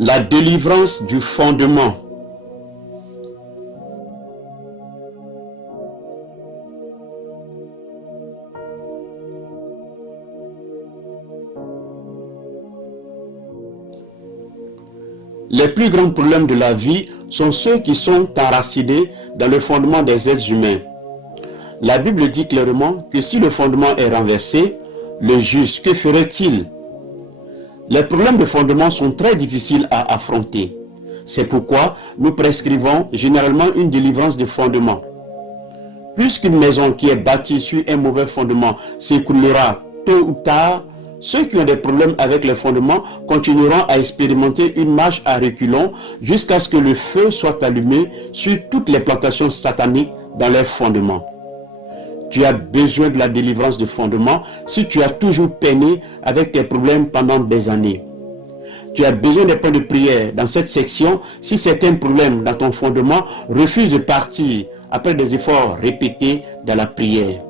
La délivrance du fondement. Les plus grands problèmes de la vie sont ceux qui sont enracinés dans le fondement des êtres humains. La Bible dit clairement que si le fondement est renversé, le juste, que ferait-il? Les problèmes de fondement sont très difficiles à affronter. C'est pourquoi nous prescrivons généralement une délivrance de fondement. Puisqu'une maison qui est bâtie sur un mauvais fondement s'écroulera tôt ou tard, ceux qui ont des problèmes avec les fondements continueront à expérimenter une marche à reculons jusqu'à ce que le feu soit allumé sur toutes les plantations sataniques dans leurs fondements. Tu as besoin de la délivrance de fondement si tu as toujours peiné avec tes problèmes pendant des années. Tu as besoin des points de prière dans cette section si certains problèmes dans ton fondement refusent de partir après des efforts répétés dans la prière.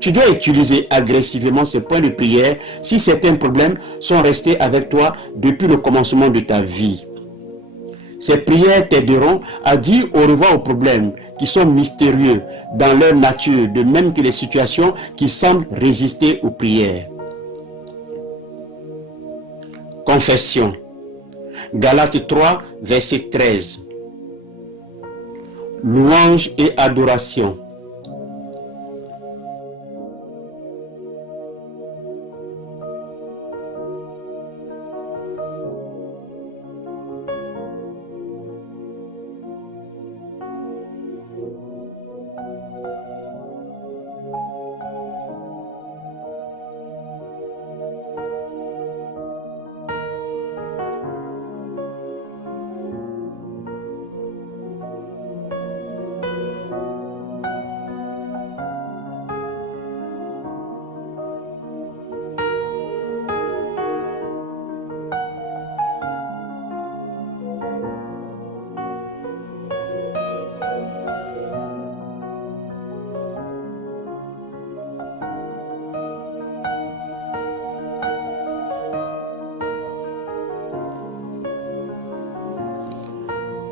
Tu dois utiliser agressivement ces points de prière si certains problèmes sont restés avec toi depuis le commencement de ta vie. Ces prières t'aideront à dire au revoir aux problèmes qui sont mystérieux dans leur nature, de même que les situations qui semblent résister aux prières. Confession. Galates 3, verset 13. Louange et adoration.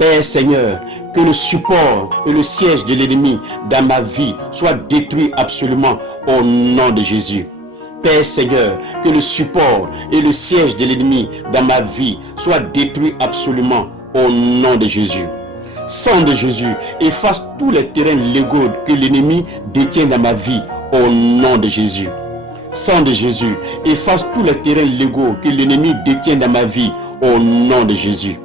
Père Seigneur, que le support et le siège de l'ennemi dans ma vie soient détruits absolument au nom de Jésus. Père Seigneur, que le support et le siège de l'ennemi dans ma vie soient détruits absolument au nom de Jésus. Sang de Jésus, efface tous les terrains légaux que l'ennemi détient dans ma vie au nom de Jésus. Sang de Jésus, efface tous les terrains légaux que l'ennemi détient dans ma vie au nom de Jésus.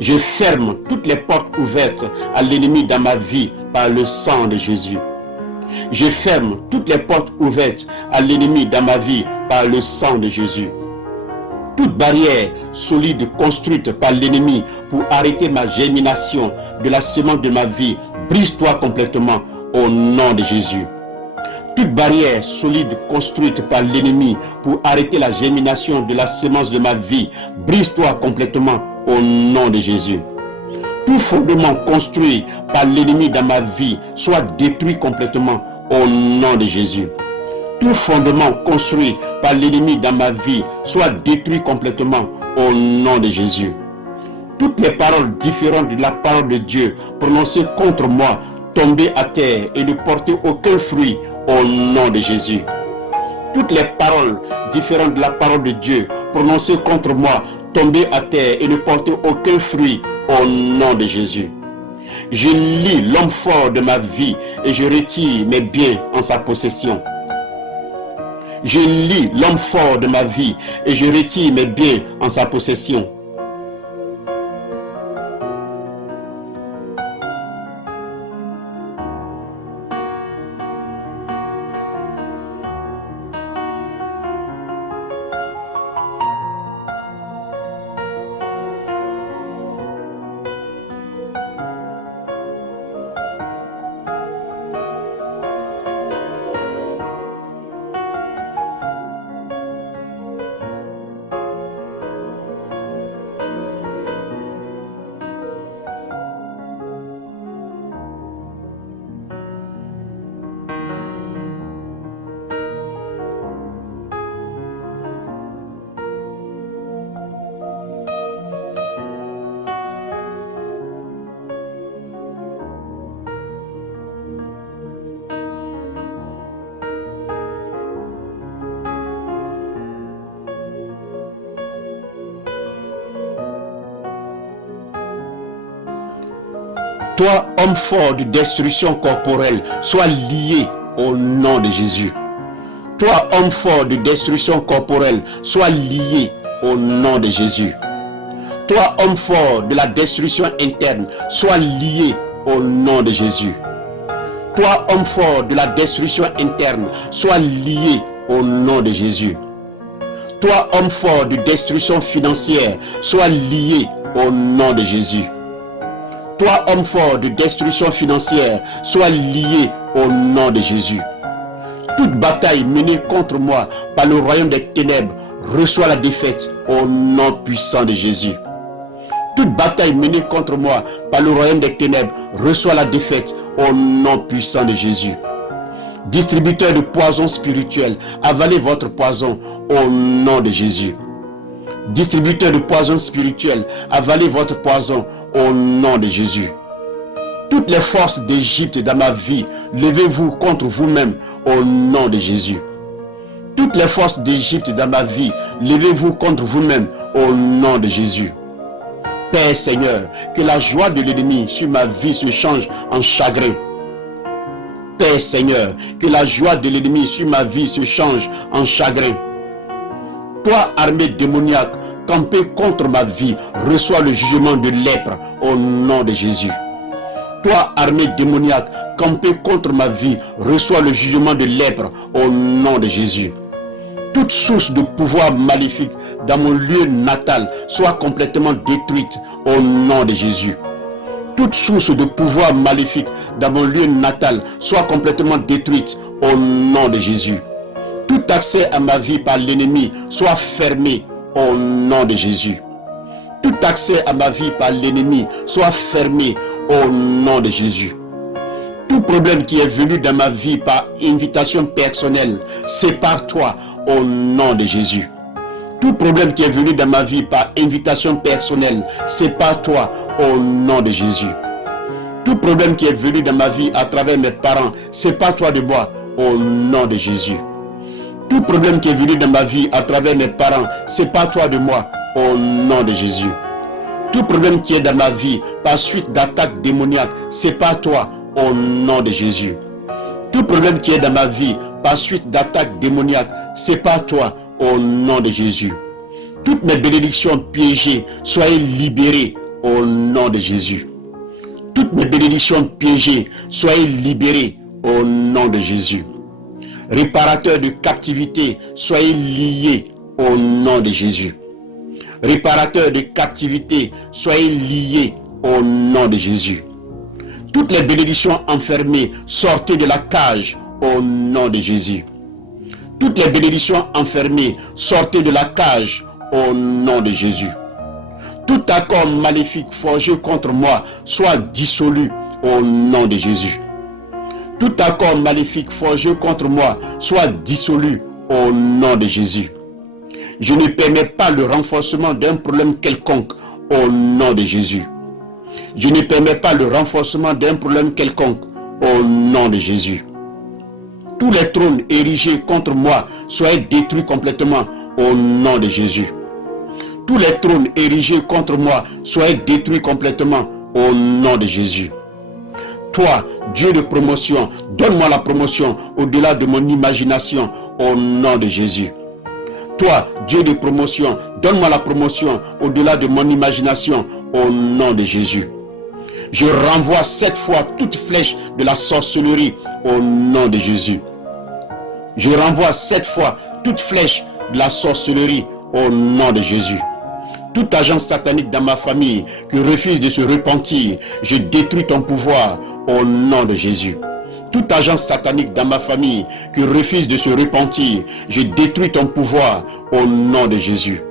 Je ferme toutes les portes ouvertes à l'ennemi dans ma vie par le sang de Jésus. Je ferme toutes les portes ouvertes à l'ennemi dans ma vie par le sang de Jésus. Toute barrière solide construite par l'ennemi pour arrêter ma germination de la semence de ma vie, brise-toi complètement au nom de Jésus. Toute barrière solide construite par l'ennemi pour arrêter la germination de la semence de ma vie, brise-toi complètement au nom de Jésus. Tout fondement construit par l'ennemi dans ma vie soit détruit complètement au nom de Jésus. Tout fondement construit par l'ennemi dans ma vie soit détruit complètement au nom de Jésus. Toutes les paroles différentes de la parole de Dieu prononcées contre moi, tomber à terre et ne porter aucun fruit au nom de Jésus. Toutes les paroles différentes de la parole de Dieu prononcées contre moi, tomber à terre et ne porter aucun fruit au nom de Jésus. Je lie l'homme fort de ma vie et je retire mes biens en sa possession. Je lie l'homme fort de ma vie et je retire mes biens en sa possession. Toi, homme fort de destruction corporelle, sois lié au nom de Jésus. Toi, homme fort de destruction corporelle, sois lié au nom de Jésus. Toi, homme fort de la destruction interne, sois lié au nom de Jésus. Toi, homme fort de la destruction interne, sois lié au nom de Jésus. Toi, homme fort de destruction financière, sois lié au nom de Jésus. Toi, homme fort de destruction financière, sois lié au nom de Jésus. Toute bataille menée contre moi par le royaume des ténèbres reçoit la défaite au nom puissant de Jésus. Toute bataille menée contre moi par le royaume des ténèbres reçoit la défaite au nom puissant de Jésus. Distributeur de poison spirituel, avalez votre poison au nom de Jésus. Distributeur de poison spirituel, avalez votre poison au nom de Jésus. Toutes les forces d'Égypte dans ma vie, levez-vous contre vous-même au nom de Jésus. Toutes les forces d'Égypte dans ma vie, levez-vous contre vous-même au nom de Jésus. Père Seigneur, que la joie de l'ennemi sur ma vie se change en chagrin. Père Seigneur, que la joie de l'ennemi sur ma vie se change en chagrin. Toi, armée démoniaque, campée contre ma vie, reçois le jugement de lèpre au nom de Jésus. Toi, armée démoniaque, campée contre ma vie, reçois le jugement de lèpre au nom de Jésus. Toute source de pouvoir maléfique dans mon lieu natal soit complètement détruite au nom de Jésus. Toute source de pouvoir maléfique dans mon lieu natal soit complètement détruite au nom de Jésus. Tout accès à ma vie par l'ennemi soit fermé au nom de Jésus. Tout accès à ma vie par l'ennemi soit fermé au nom de Jésus. Tout problème qui est venu dans ma vie par invitation personnelle, sépare-toi au nom de Jésus. Tout problème qui est venu dans ma vie par invitation personnelle, sépare-toi au nom de Jésus. Tout problème qui est venu dans ma vie à travers mes parents, sépare-toi de moi au nom de Jésus. Tout problème qui est venu dans ma vie à travers mes parents, sépare-toi de moi au nom de Jésus. Tout problème qui est dans ma vie par suite d'attaques démoniaques, sépare-toi au nom de Jésus. Tout problème qui est dans ma vie par suite d'attaques démoniaques, sépare-toi au nom de Jésus. Toutes mes bénédictions piégées, soyez libérées au nom de Jésus. Toutes mes bénédictions piégées, soyez libérées au nom de Jésus. Réparateur de captivité, soyez liés au nom de Jésus. Réparateur de captivité, soyez liés au nom de Jésus. Toutes les bénédictions enfermées, sortez de la cage au nom de Jésus. Toutes les bénédictions enfermées, sortez de la cage au nom de Jésus. Tout accord maléfique forgé contre moi soit dissolu au nom de Jésus. Tout accord maléfique forgé contre moi soit dissolu au nom de Jésus. Je ne permets pas le renforcement d'un problème quelconque au nom de Jésus. Je ne permets pas le renforcement d'un problème quelconque au nom de Jésus. Tous les trônes érigés contre moi soient détruits complètement au nom de Jésus. Tous les trônes érigés contre moi soient détruits complètement au nom de Jésus. Toi, Dieu de promotion, donne-moi la promotion au-delà de mon imagination au nom de Jésus. Toi, Dieu de promotion, donne-moi la promotion au-delà de mon imagination au nom de Jésus. Je renvoie 7 fois toute flèche de la sorcellerie au nom de Jésus. Je renvoie 7 fois toute flèche de la sorcellerie au nom de Jésus. Toute agence satanique dans ma famille qui refuse de se repentir, je détruis ton pouvoir au nom de Jésus. Toute agence satanique dans ma famille qui refuse de se repentir, je détruis ton pouvoir au nom de Jésus.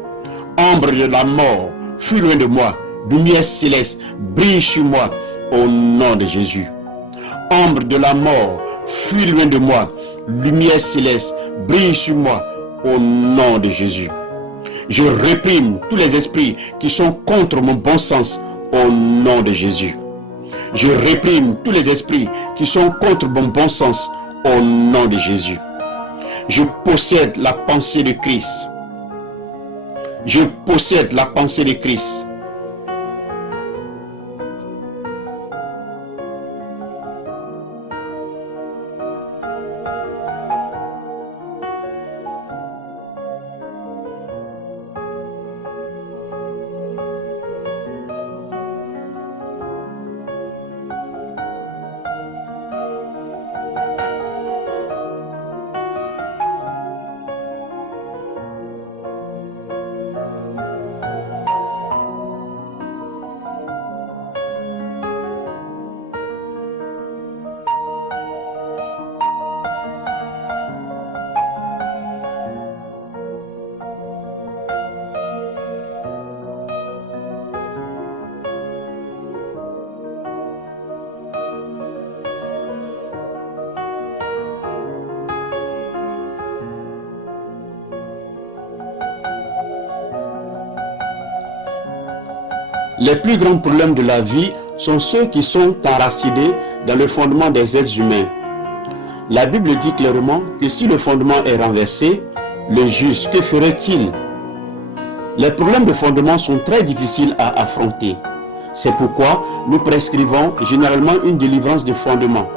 Ombre de la mort, fuis loin de moi. Lumière céleste, brille sur moi au nom de Jésus. Ombre de la mort, fuis loin de moi. Lumière céleste, brille sur moi au nom de Jésus. Je réprime tous les esprits qui sont contre mon bon sens au nom de Jésus. Je réprime tous les esprits qui sont contre mon bon sens au nom de Jésus. Je possède la pensée de Christ. Je possède la pensée de Christ. Les plus grands problèmes de la vie sont ceux qui sont enracinés dans le fondement des êtres humains. La Bible dit clairement que si le fondement est renversé, le juste, que ferait-il? Les problèmes de fondement sont très difficiles à affronter. C'est pourquoi nous prescrivons généralement une délivrance de fondement.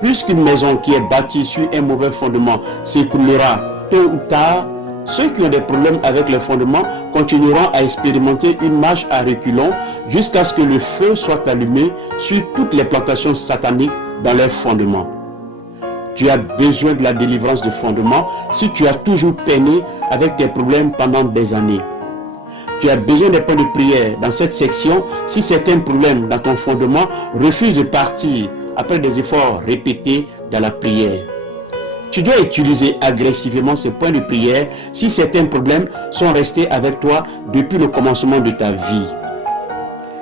Puisqu'une maison qui est bâtie sur un mauvais fondement s'écroulera tôt ou tard, ceux qui ont des problèmes avec les fondements continueront à expérimenter une marche à reculons jusqu'à ce que le feu soit allumé sur toutes les plantations sataniques dans leurs fondements. Tu as besoin de la délivrance de fondement si tu as toujours peiné avec tes problèmes pendant des années. Tu as besoin des points de prière dans cette section si certains problèmes dans ton fondement refusent de partir après des efforts répétés dans la prière. Tu dois utiliser agressivement ce point de prière si certains problèmes sont restés avec toi depuis le commencement de ta vie.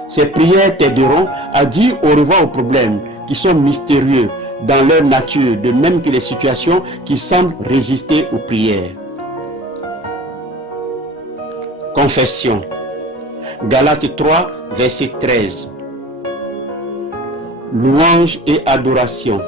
Ces prières t'aideront à dire au revoir aux problèmes qui sont mystérieux dans leur nature, de même que les situations qui semblent résister aux prières. Confession. Galates 3, verset 13. Louange et adoration.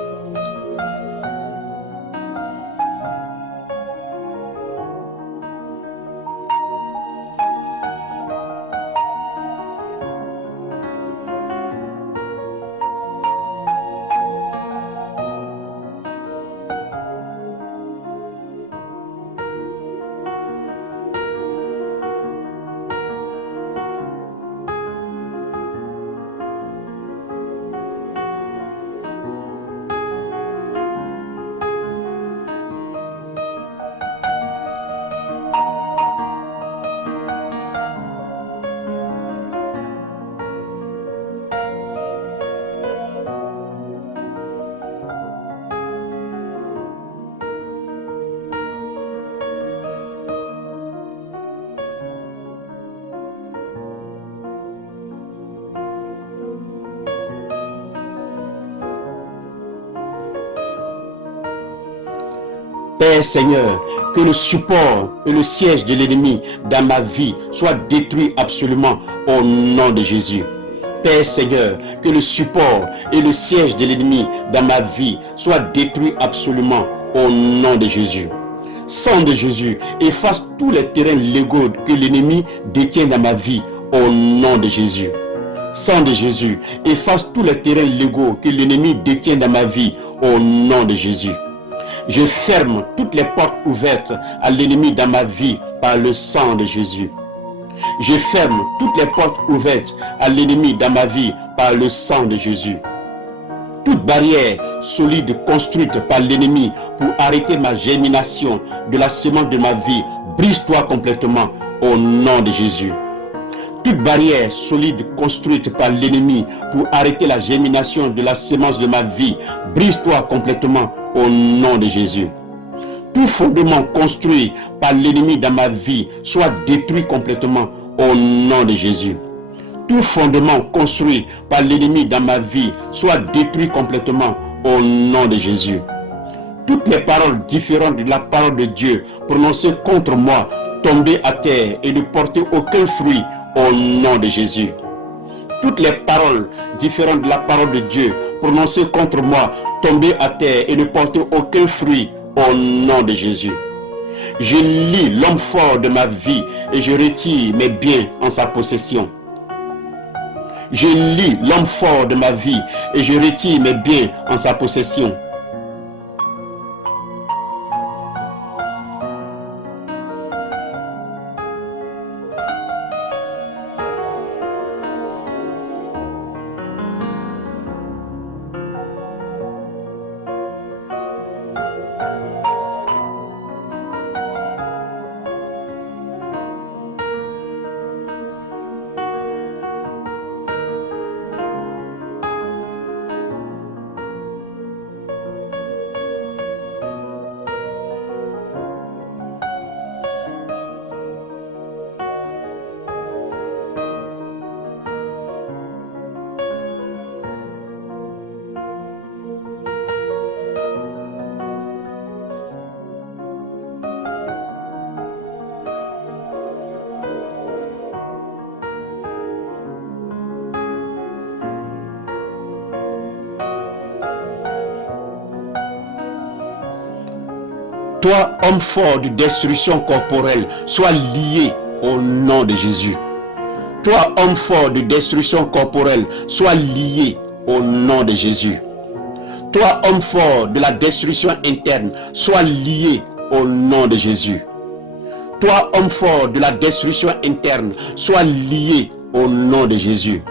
Père Seigneur, que le support et le siège de l'ennemi dans ma vie soient détruits absolument au nom de Jésus. Père Seigneur, que le support et le siège de l'ennemi dans ma vie soient détruits absolument au nom de Jésus. Sang de Jésus, efface tous les terrains légaux que l'ennemi détient dans ma vie au nom de Jésus. Sang de Jésus, efface tous les terrains légaux que l'ennemi détient dans ma vie au nom de Jésus. Je ferme toutes les portes ouvertes à l'ennemi dans ma vie par le sang de Jésus. Je ferme toutes les portes ouvertes à l'ennemi dans ma vie par le sang de Jésus. Toute barrière solide construite par l'ennemi pour arrêter ma germination de la semence de ma vie, brise-toi complètement au nom de Jésus. Toute barrière solide construite par l'ennemi pour arrêter la germination de la semence de ma vie, brise-toi complètement au nom de Jésus. Tout fondement construit par l'ennemi dans ma vie soit détruit complètement au nom de Jésus. Tout fondement construit par l'ennemi dans ma vie soit détruit complètement au nom de Jésus. Toutes les paroles différentes de la parole de Dieu prononcées contre moi, tomber à terre et ne porter aucun fruit au nom de Jésus. Toutes les paroles différentes de la parole de Dieu prononcées contre moi, tomber à terre et ne porter aucun fruit au nom de Jésus. Je lis l'homme fort de ma vie et je retire mes biens en sa possession. Je lis l'homme fort de ma vie et je retire mes biens en sa possession. Toi, homme fort de destruction corporelle, sois lié au nom de Jésus. Toi, homme fort de destruction corporelle, sois lié au nom de Jésus. Toi, homme fort de la destruction interne, sois lié au nom de Jésus. Toi, homme fort de la destruction interne, sois lié au nom de Jésus.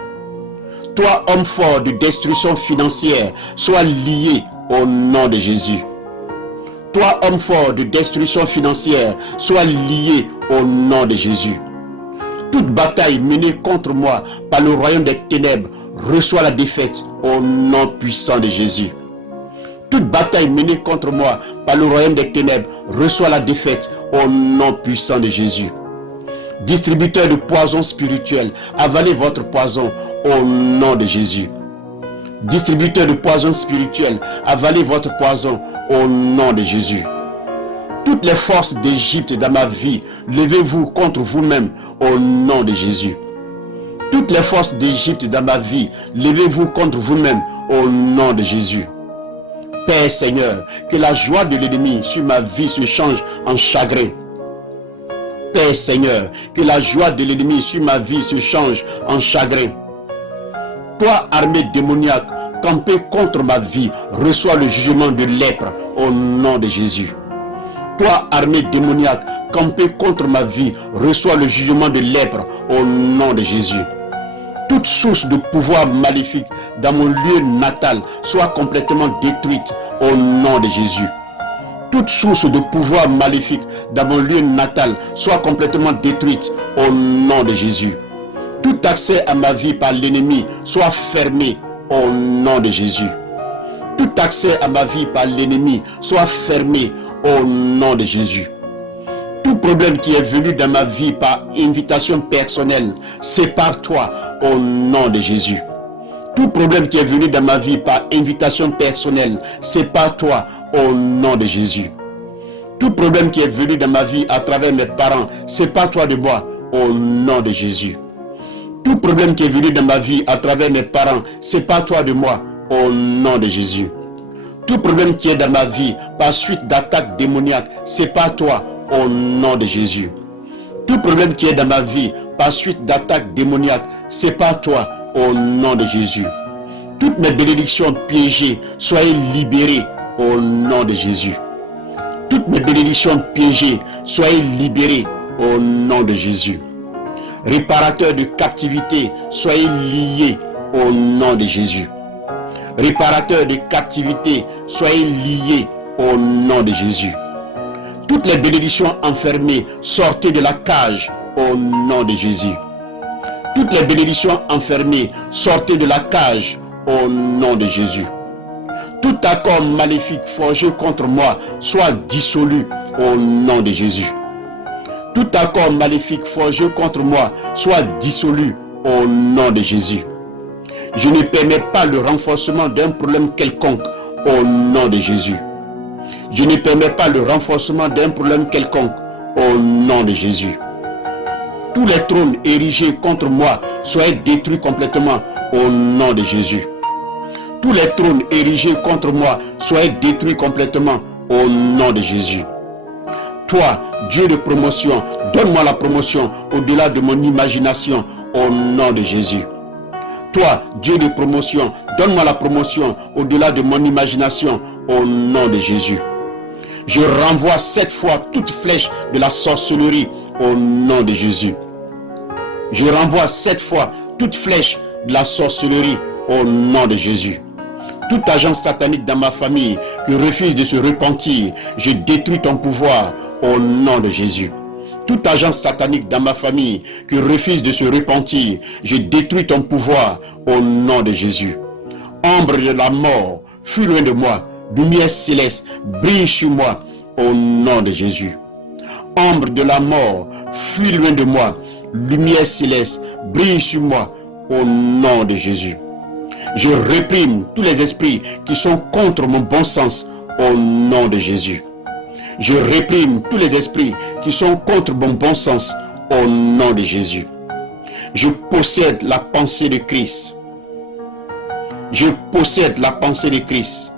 Toi, homme fort de destruction financière, sois lié au nom de Jésus. Toi, homme fort de destruction financière, sois lié au nom de Jésus. Toute bataille menée contre moi par le royaume des ténèbres reçoit la défaite au nom puissant de Jésus. Toute bataille menée contre moi par le royaume des ténèbres reçoit la défaite au nom puissant de Jésus. Distributeur de poison spirituel, avalez votre poison au nom de Jésus. Distributeur de poison spirituel, avalez votre poison au nom de Jésus. Toutes les forces d'Égypte dans ma vie, levez-vous contre vous-même au nom de Jésus. Toutes les forces d'Égypte dans ma vie, levez-vous contre vous-même au nom de Jésus. Père Seigneur, que la joie de l'ennemi sur ma vie se change en chagrin. Père Seigneur, que la joie de l'ennemi sur ma vie se change en chagrin. Toi, armée démoniaque, campée contre ma vie, reçois le jugement de lèpre au nom de Jésus. Toi, armée démoniaque, campée contre ma vie, reçois le jugement de lèpre au nom de Jésus. Toute source de pouvoir maléfique dans mon lieu natal soit complètement détruite au nom de Jésus. Toute source de pouvoir maléfique dans mon lieu natal soit complètement détruite au nom de Jésus. Tout accès à ma vie par l'ennemi soit fermé au nom de Jésus. Tout accès à ma vie par l'ennemi soit fermé au nom de Jésus. Tout problème qui est venu dans ma vie par invitation personnelle, sépare-toi au nom de Jésus. Tout problème qui est venu dans ma vie par invitation personnelle, sépare-toi au nom de Jésus. Tout problème qui est venu dans ma vie à travers mes parents, sépare-toi de moi au nom de Jésus. Tout problème qui est venu dans ma vie à travers mes parents, sépare-toi de moi au nom de Jésus. Tout problème qui est dans ma vie par suite d'attaques démoniaques, sépare-toi au nom de Jésus. Tout problème qui est dans ma vie par suite d'attaques démoniaques, sépare-toi au nom de Jésus. Toutes mes bénédictions piégées, soyez libérées au nom de Jésus. Toutes mes bénédictions piégées, soyez libérées au nom de Jésus. Réparateur de captivité, soyez liés au nom de Jésus. Réparateur de captivité, soyez liés au nom de Jésus. Toutes les bénédictions enfermées, sortez de la cage au nom de Jésus. Toutes les bénédictions enfermées, sortez de la cage au nom de Jésus. Tout accord maléfique forgé contre moi soit dissolu au nom de Jésus. Tout accord maléfique forgé contre moi soit dissolu au nom de Jésus. Je ne permets pas le renforcement d'un problème quelconque au nom de Jésus. Je ne permets pas le renforcement d'un problème quelconque au nom de Jésus. Tous les trônes érigés contre moi soient détruits complètement au nom de Jésus. Tous les trônes érigés contre moi soient détruits complètement au nom de Jésus. Toi, Dieu de promotion, donne-moi la promotion au-delà de mon imagination au nom de Jésus. Toi, Dieu de promotion, donne-moi la promotion au-delà de mon imagination au nom de Jésus. Je renvoie 7 fois toute flèche de la sorcellerie au nom de Jésus. Je renvoie 7 fois toute flèche de la sorcellerie au nom de Jésus. Toute agence satanique dans ma famille qui refuse de se repentir, je détruis ton pouvoir au nom de Jésus. Toute agence satanique dans ma famille qui refuse de se repentir, je détruis ton pouvoir au nom de Jésus. Ombre de la mort, fuis loin de moi. Lumière céleste, brille sur moi au nom de Jésus. Ombre de la mort, fuis loin de moi. Lumière céleste, brille sur moi au nom de Jésus. Je réprime tous les esprits qui sont contre mon bon sens au nom de Jésus. Je réprime tous les esprits qui sont contre mon bon sens au nom de Jésus. Je possède la pensée de Christ. Je possède la pensée de Christ.